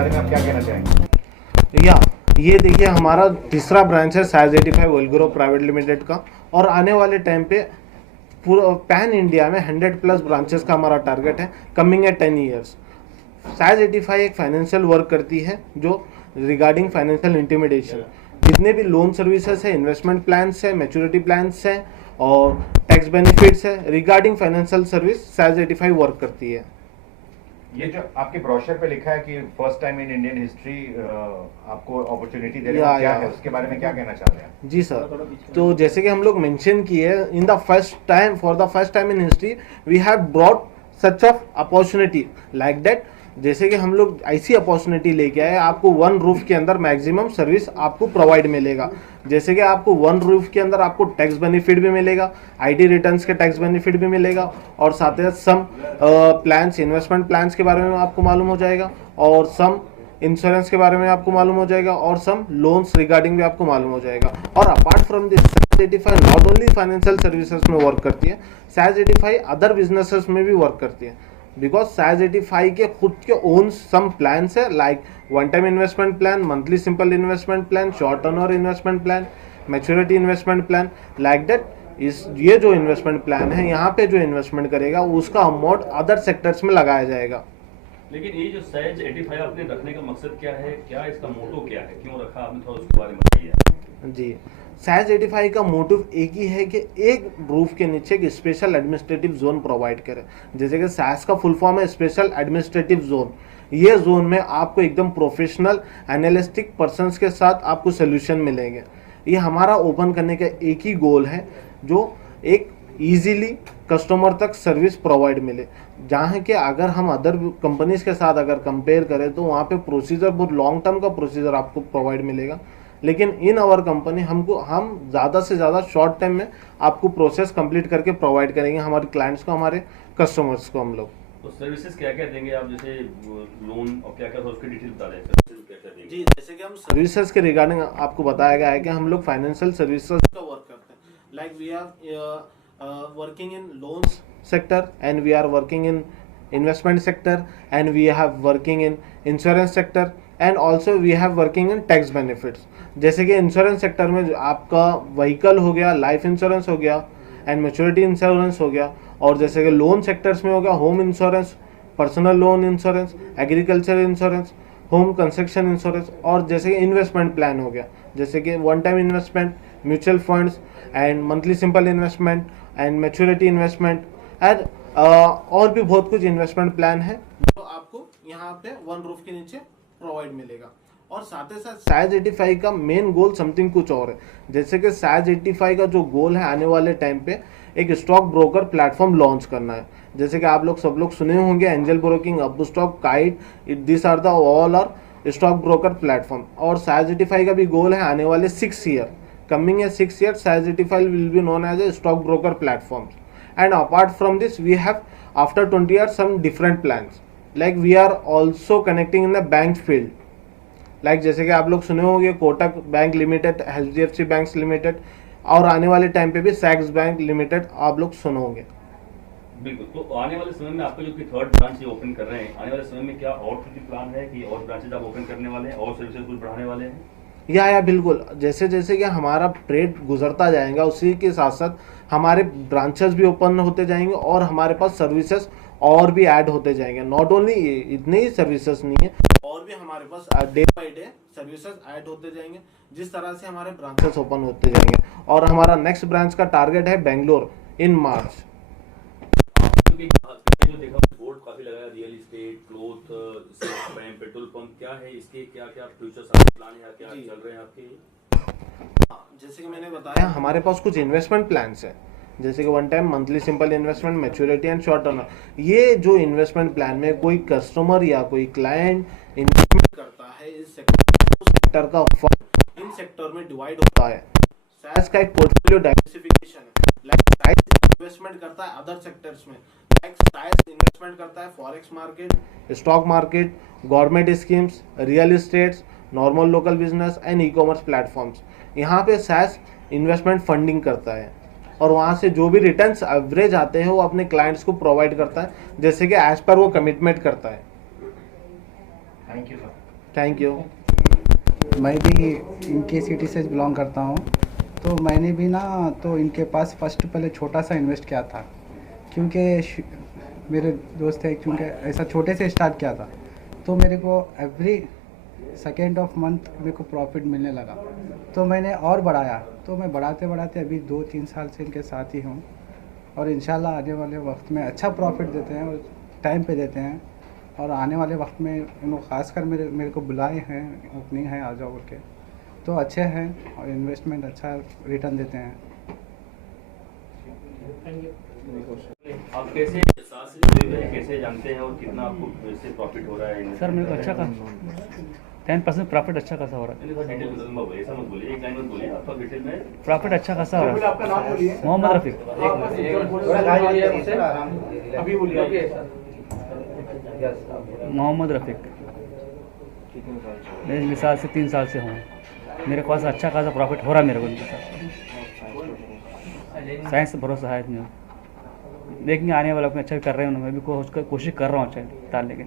बारे में आप क्या कहना चाहेंगे? या ये देखिए हमारा तीसरा ब्रांच है साइज 85 वेलग्रो प्राइवेट लिमिटेड का, और आने वाले टाइम पे पूरा पैन इंडिया में 100+ ब्रांचेस का हमारा टारगेट है कमिंग एट 10 ईयर्स। साइज 85 एक फाइनेंशियल वर्क करती है जो रिगार्डिंग फाइनेंशियल इंटिमिडेशन, जितने भी लोन सर्विसेज है, इन्वेस्टमेंट प्लान्स है, मैच्योरिटी प्लान्स है और टैक्स बेनिफिट्स है, regarding financial service size 85 work करती है। ये जो आपके ब्रोशर पे लिखा है कि first time in Indian history आपको अपॉर्चुनिटी दे रहे हैं, क्या है उसके बारे में क्या कहना चाह रहे हैं? जी सर, तो जैसे कि हम लोग मेंशन किए in the first time, for the first time in history we have brought such of opportunity like that. जैसे कि हम लोग ऐसी अपॉर्चुनिटी लेके आए, आपको वन रूफ के अंदर मैक्सिमम सर्विस आपको प्रोवाइड मिलेगा। जैसे कि आपको वन रूफ के अंदर आपको टैक्स बेनिफिट भी मिलेगा, आईटी रिटर्न्स के टैक्स बेनिफिट भी मिलेगा, और साथ ही सम प्लान्स, इन्वेस्टमेंट प्लान्स के बारे में आपको मालूम हो जाएगा, और सम इंश्योरेंस के बारे में आपको मालूम हो जाएगा, और सम लोन्स रिगार्डिंग भी आपको मालूम हो जाएगा। और apart from this size 85 not only financial services में वर्क करती है, साइज 85 अदर बिजनेसेस में भी वर्क करती है। बिकॉज साइज 85 के खुद के ओन सम प्लान्स है like one time investment plan, monthly simple investment plan, short term और investment plan, maturity investment plan like that. ये जो इन्वेस्टमेंट प्लान है, यहाँ पे जो इन्वेस्टमेंट करेगा उसका अमाउंट अदर सेक्टर्स में लगाया जाएगा। लेकिन ये जो साइज 85 आपने रखने का मकसद क्या है, क्या इसका मोटो क्या है, क्यों रखा आपने, थोड़ा उसके बारे में बताइए। जी, साइज 85 का मोटिव एक ही है कि एक रूफ के नीचे एक स्पेशल एडमिनिस्ट्रेटिव जोन प्रोवाइड करे। जैसे कि साइज का फुल फॉर्म है स्पेशल एडमिनिस्ट्रेटिव जोन। ये जोन में आपको एकदम प्रोफेशनल एनालिस्टिक पर्सन्स के साथ आपको सोल्यूशन मिलेंगे। ये हमारा ओपन करने का एक ही गोल है, जो एक इजीली कस्टमर तक सर्विस प्रोवाइड मिले। जहाँ के अगर हम अदर कंपनीज के साथ अगर कंपेयर करें तो वहाँ पे प्रोसीजर बहुत लॉन्ग टर्म का प्रोसीजर आपको प्रोवाइड मिलेगा, लेकिन इन आवर कंपनी हम ज़्यादा से ज़्यादा शॉर्ट टाइम में आपको प्रोसेस कंप्लीट करके प्रोवाइड करेंगे हमारे क्लाइंट्स को, हमारे कस्टमर्स को हम लोग। तो सर्विसेज क्या क्या देंगे आप, जैसे लोन और क्या क्या उसकी डिटेल बता दें, सर्विसेज क्या क्या देंगे? जी, जैसे कि हम सर्विसेज के रिगार्डिंग आपको बताया गया है कि हम लोग फाइनेंशियल सर्विसेज का वर्क करते हैं। Like we are working in loans sector and we are working in investment sector and we have working in insurance sector and also we have working in tax benefits. जैसे कि insurance sector में आपका vehicle हो गया, life insurance हो गया and maturity insurance हो गया, और जैसे कि लोन सेक्टर्स में हो गया home insurance, personal loan insurance, agriculture insurance, home construction insurance, और जैसे कि इन्वेस्टमेंट प्लान हो गया, जैसे कि one time investment, mutual funds and monthly simple investment and maturity investment and और भी बहुत कुछ इन्वेस्टमेंट प्लान है जो आपको यहाँ पे वन रूफ के नीचे प्रोवाइड मिलेगा। और साथ ही साथ साइज 85 का मेन गोल समथिंग कुछ और है। जैसे कि साइज 85 का जो गोल है आने वाले टाइम पे एक स्टॉक ब्रोकर प्लेटफॉर्म लॉन्च करना है। जैसे कि आप लोग सब लोग सुने होंगे Angel Broking, Upstox, Kite, this are the all are stock broker platform. और साइज 85 का भी गोल है आने वाले 6 ईयर, कमिंग है 6 year, size 85 will be known as a stock broker platform. And apart from this we have after 20 year some different plans, like we are also connecting in the bank field. Like जैसे कि आप लोग सुने होंगे Kotak bank limited, HDFC bank limited, और आने वाले time पे भी सैक्स बैंक लिमिटेड आप लोग सुनोगे। बिल्कुल। तो आने वाले समय में आपका जो कि थर्ड ब्रांच ओपन कर रहे हैं, आने वाले समय में क्या और कुछ प्लान है कि और ब्रांचेज आप ओपन करने वाले हैं और सर्विसेज कुछ बढ़ाने वाले हैं? या बिल्कुल, जैसे जैसे कि हमारा ट्रेड गुजरता जाएगा उसी के साथ साथ हमारे ब्रांचेस भी ओपन होते जाएंगे और हमारे पास सर्विसेज और भी ऐड होते जाएंगे। नॉट ओनली इतने ही सर्विसेज नहीं है, और भी हमारे पास day by day services add होते जाएंगे जिस तरह से हमारे ब्रांचेस ओपन होते जाएंगे। और हमारा नेक्स्ट ब्रांच का टारगेट है बेंगलोर इन मार्च। जो देखा बोर्ड काफी लगा, real estate, cloth, petrol pump, क्या है इसके, क्या क्या फ्यूचर प्लान है, क्या चल रहे हैं आपके? जैसे कि मैंने बताया हमारे पास कुछ इन्वेस्टमेंट प्लान्स है, जैसे कि one time, monthly simple investment, maturity and short term. ये जो इन्वेस्टमेंट प्लान में कोई कस्टमर या कोई क्लाइंट इन्वेस्टमेंट करता है इस सेक्टर का फंड इन सेक्टर में डिवाइड होता है। साइज का एक पोर्टफोलियो डाइवर्सिफिकेशन है। लाइक साइज इन्वेस्टमेंट करता है अदर सेक्टर्स में, लाइक साइज इन्वेस्टमेंट करता है forex market, stock market, government schemes, real estates, normal local business and e commerce platforms. यहाँ पे साइज इन्वेस्टमेंट फंडिंग करता है और वहाँ से जो भी रिटर्न्स एवरेज आते हैं वो अपने क्लाइंट्स को प्रोवाइड करता है, जैसे कि एज पर वो कमिटमेंट करता है। Thank you sir. Thank you. मैं भी इनके सिटी से बिलोंग करता हूँ, तो मैंने भी ना तो इनके पास फर्स्ट पहले छोटा सा इन्वेस्ट किया था, क्योंकि मेरे दोस्त है, क्योंकि ऐसा छोटे से स्टार्ट किया था, तो मेरे को एवरी सेकेंड ऑफ मंथ मेरे को प्रॉफिट मिलने लगा, तो मैंने और बढ़ाया, तो मैं बढ़ाते बढ़ाते अभी 2-3 साल से इनके साथ ही हूँ, और इंशाल्लाह आने वाले वक्त में अच्छा प्रॉफिट देते हैं और टाइम पे देते हैं, और आने वाले वक्त में उन्होंने ख़ासकर मेरे को बुलाए हैं, ओपनिंग है आ जाओ करके, तो अच्छे हैं और इन्वेस्टमेंट अच्छा रिटर्न देते हैं। आप कैसे साथ से जुड़े हुए हैं, कैसे जानते हैं और कितना आपको इससे प्रॉफिट हो रहा है? सर मेरे को अच्छा का 10% प्रॉफिट अच्छा खासा हो रहा है। डिटेल ऐसा मत बोलिए, एक लाइन मत बोलिए, आपका डिटेल में प्रॉफिट अच्छा खासा हो रहा है। मोहम्मद रफ़ीक। मोहम्मद रफ़ीक मैं इस मिसाल से 3 साल से हूँ, मेरे पास अच्छा खासा प्रॉफिट हो रहा है मेरे को इनके साथ। साइंस से भरोसा है इसमें, देखेंगे आने वाला अपने अच्छा कर रहे हैं, मैं भी कोशिश कर रहा हूँ अच्छा डालने के।